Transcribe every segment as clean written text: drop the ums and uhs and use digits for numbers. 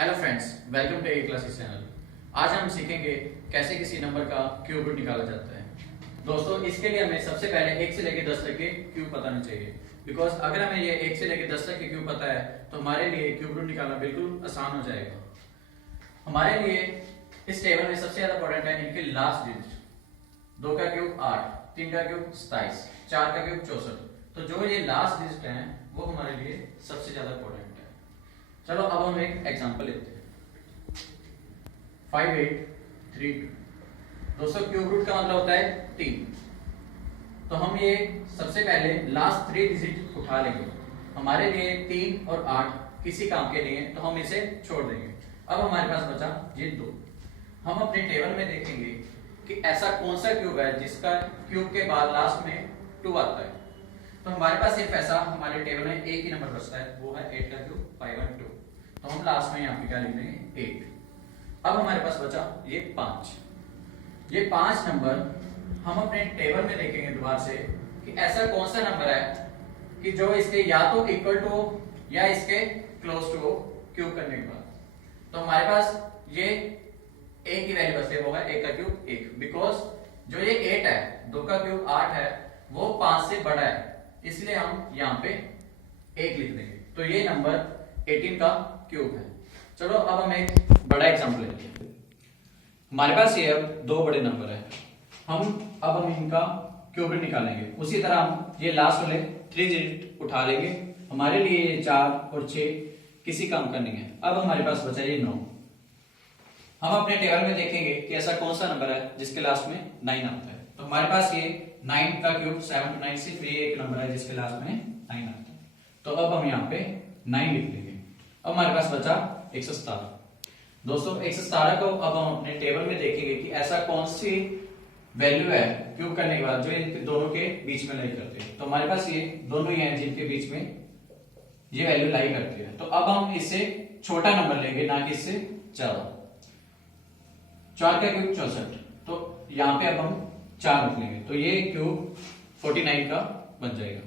Hello friends, welcome to A classes channel. आज हम सीखेंगे कैसे किसी नंबर का क्यूब रूट निकाला जाता है। दोस्तों, इसके लिए हमें सबसे पहले 1 से लेकर 10 तक के क्यूब पता होना चाहिए। बिकॉज अगर हमें ये 1 से लेकर 10 तक के क्यूब पता है तो हमारे लिए क्यूब रूट निकालना बिल्कुल आसान हो जाएगा। हमारे लिए इस टेबल में सबसे ज्यादा इंपॉर्टेंट है इनके लास्ट डिजिट। 2 का क्यूब 8, 3 का क्यूब 27, 4 का क्यूब 64। तो जो ये लास्ट डिजिट है वो हमारे लिए सबसे ज्यादा इंपॉर्टेंट है। चलो अब हम एक एग्जांपल लेते हैं। 5832। दोस्तों, क्यूब रूट का मतलब होता है 3। तो हम ये सबसे पहले लास्ट 3 डिजिट उठा लेंगे। हमारे लिए 3 और 8 किसी काम के लिए, तो हम इसे छोड़ देंगे। अब हमारे पास बचा ये 2। हम अपने टेबल में देखेंगे कि ऐसा कौन सा क्यूब है जिसका क्यूब के बाद लास्ट में 2 आता है। तो हमारे पास सिर्फ ऐसा हमारे टेबल में एक ही नंबर बचता है, वो है 8 का क्यूब 512। तो हम लास्ट में यहाँ पे क्या लिख देंगे 8। अब हमारे पास बचा ये 5। ये 5 नंबर हम अपने टेबल में देखेंगे दोबारा से कि ऐसा कौन सा नंबर है कि जो इसके या तो इक्वल टू हो या इसके क्लोज टू हो क्यूब करने के बाद। तो हमारे पास ये एक ही वैल्यू बचती है, वो है 1 का क्यूब 1। बिकॉज जो ये 8 है, 2 का क्यूब 8 है, वो 5 से बड़ा है, इसलिए हम यहाँ पे 1 लिख देंगे। तो ये नंबर 18 का क्यूब है। चलो अब हम एक बड़ा एग्जांपल लेते हैं। हमारे पास ये अब 2 बड़े नंबर है। अब हम इनका क्यूब रूट निकालेंगे। उसी तरह हम ये लास्ट वाले 3 डिजिट उठा लेंगे। हमारे लिए ये 4 और 6 किसी काम का नहीं है। अब हमारे पास बचा ये 9। हम अपने टेबल में देखेंगे कि ऐसा कौन सा नंबर है जिसके लास्ट में 9 आता है। तो हमारे पास ये 9 का क्यूब 7 to 9 सिर्फ ये एक नंबर है जिसके लास्ट में 9 आता है। तो अब हम यहाँ पे 9 लिख देंगे। अब हमारे पास बचा 117। दोस्तों, 117 को अब हम अपने टेबल में देखेंगे कि ऐसा कौन सी वैल्यू है क्यूब करने के बाद जो इन दोनों के बीच में लाई करती है। तो हमारे पास ये दोनों ही हैं जिनके बीच में ये वैल्यू लाई करती है। तो अब हम इससे छोटा नंबर लेंगे, ना कि इससे ज्यादा। 4 का क्यूब 64। तो यहाँ पे अब हम 4 रख लेंगे, तो ये क्यूब 49 का बन जाएगा।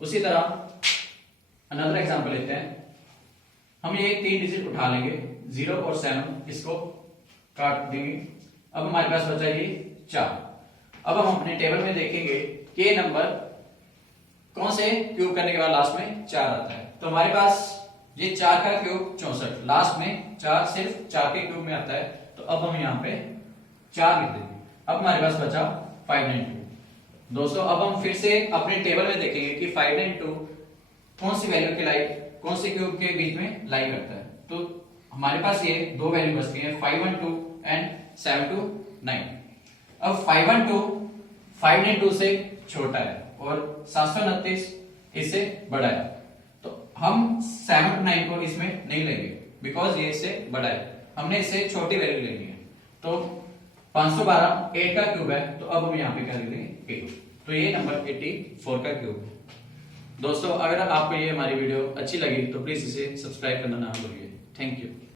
उसी तरह अनदर एग्जांपल लेते हैं। हम ये 3 डिजिट उठा लेंगे, 0 और 7, इसको काट देंगे। अब हमारे पास बचा ये 4। अब हम अपने टेबल में देखेंगे कि ये नंबर कौन से क्यूब करने के बाद लास्ट में 4 आता है। तो हमारे पास ये 4 का क्यूब 64, लास्ट में 4 सिर्फ 4 के क्यूब में आता है। तो अब हम यहाँ पे 4 लिख देंगे। अब हमारे पास बचा 592। दोस्तों, अब हम फिर से अपने टेबल में देखेंगे कि 592 कौन सी वैल्यू के लाई, कौन से क्यूब के बीच में लाई करता है। तो हमारे पास ये 2 वैल्यू बचती है, 512 एंड 729। अब 512 592 से छोटा है और 729 इससे बड़ा है। तो हम 729 को इसमें नहीं लेंगे बिकॉज ये इससे बड़ा है, हमने इससे छोटी वैल्यू लेनी है। तो 512 8 का क्यूब है, तो अब हम यहाँ पे क्या लिख देंगे 8। तो ये नंबर 84 का क्यूब है। दोस्तों, अगर आपको ये हमारी वीडियो अच्छी लगी तो प्लीज इसे सब्सक्राइब करना ना भूलिए। Thank you.